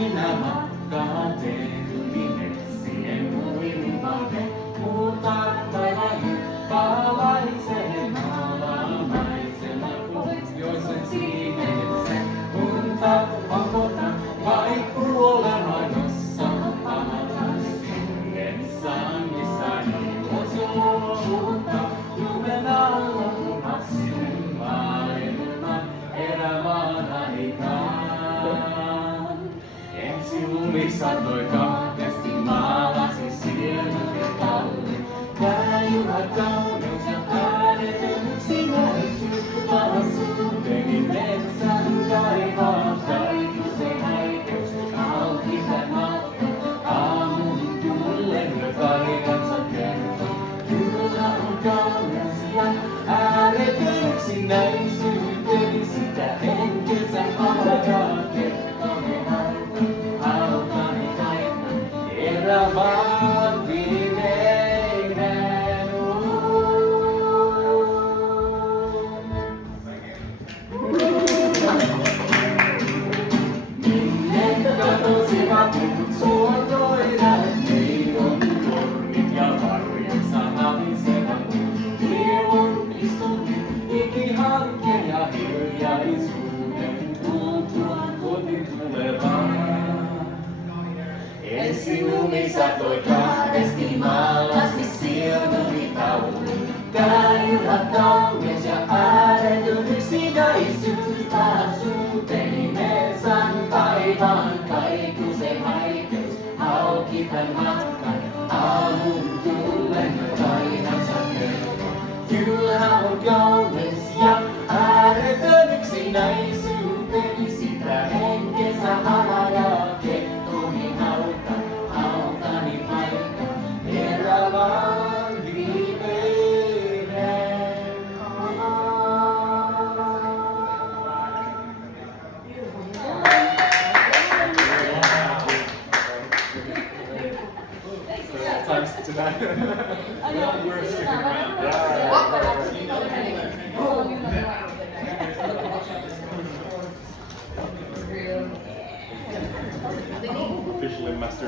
minämatkaan tehdyni metsien muinin valve. Muuta taivaan palaitsee maalaamaisena pohjoisen siimessä. Unta pakota vai kuolema, jossa pamatasinen sangissani voisi luovuttaa lumen alla kun astun maailman erämaana hitaan. Ensi lumi satoi kahdesti maalasi silmät ja kauniin. Käyrä kauneus ja äänetön yksinäisyys vastuuteni metsän taivaan kaikus ja häikeys. Auki tän matka aamun tullen jo tarikansa kertoo. Kyllä on kauneus ja ääretön yksinäisyyteni sitä henkensä haluaa kertoni hautani kaiken erämaan viimeinen minne katosivat nyt suotoidat, neidon tornit ja varjossa navisevat. Lievon istunut ikihankkeen ja hiljaisuuden kuultua kotiin tulevaan. Ensi lumi satoi kahdesti maalasti silmäni taulun. Käyrä kauneus ja ääretön yksinäisyys vastuuteni metsän taivaan kaikus ja haikeus. Auki tän matkan aamun tullen jo tarinansa kertoo. Kyllä on kauneus ja ääretön yksinäisyyteni sitä henkensä halajaa kertoni hautani paikka erämaan viimeinen. Thanks to that. We're sticking around. Officially master.